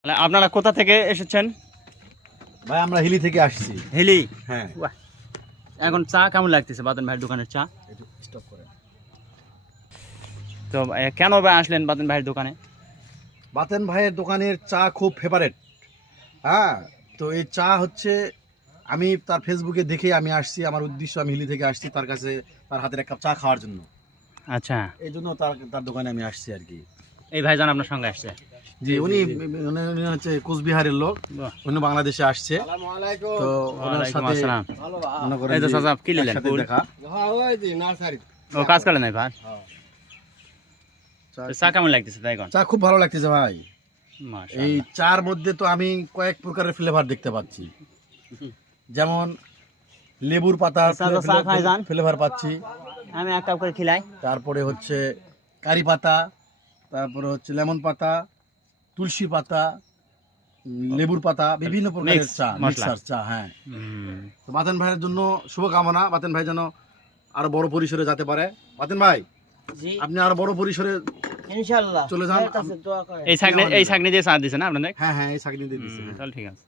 তাহলে আপনারা কোথা থেকে এসেছেন? ভাই আমরা হিলি থেকে আসছি। হিলি। হ্যাঁ। বাহ। এখন চা কেমন লাগতেছে বাতেন ভাইয়ের দোকানের চা? একটু স্টপ করে। তো কেন ভাই আসলেন বাতেন ভাইয়ের দোকানে? বাতেন ভাইয়ের দোকানের চা খুব ফেভারেট। হ্যাঁ, তো এই চা হচ্ছে আমি তার ফেসবুকে দেখে আমি আসছি। আমার উদ্দেশ্য আমি হিলি থেকে আসছি তার কাছে, তার হাতের এক কাপ চা খাওয়ার জন্য। আচ্ছা, এই জন্য তার দোকানে আমি আসছি আর কি। এই ভাইজান আপনার সঙ্গে আসছে? জি, উনি হচ্ছে কোচবিহারের লোক, বাহ। উনি বাংলাদেশে আসছে। তো ওনার ওয়ালাইকুম সাথে আসসালাম। মনে করেন এই তো যে চাচা, কি নিলেন? একসাথে ফুল? দেখা। ও কাজ করে নাই ভাই? চা- তো চা কেমন লাগতেছে তাই কোন? চা খুব ভালো লাগতেছে ভাই। এই মাশাআল্লাহ। চার মধ্যে তো আমি কয়েক প্রকারের ফ্লেভার দেখতে পাচ্ছি, যেমন লেবুর পাতা চা খাই যান। ফ্লেভার পাচ্ছি, আমি এক কাপ করে খিলাই। তারপরে হচ্ছে কারি পাতা, তারপরে হচ্ছে লেমন পাতা, তুলসী পাতা, লেবুর পাতা, বিভিন্ন প্রকারের Mix চা, মশলা। মিক্সার চা। হ্যাঁ, তো বাতেন ভাইয়ের জন্য শুভকামনা। বাতেন ভাই যেন আরো বড় পরিসরে যেতে পারে। বাতেন ভাই, জি আপনি আরো বড় পরিসরে ইনশাআল্লাহ চলে যান। দোয়া করেন। এই ছাগনি দিয়ে চা দিছে না আপনাদের? হ্যাঁ হ্যাঁ, এই চাকরি দিয়ে দিচ্ছি। চল ঠিক আছে।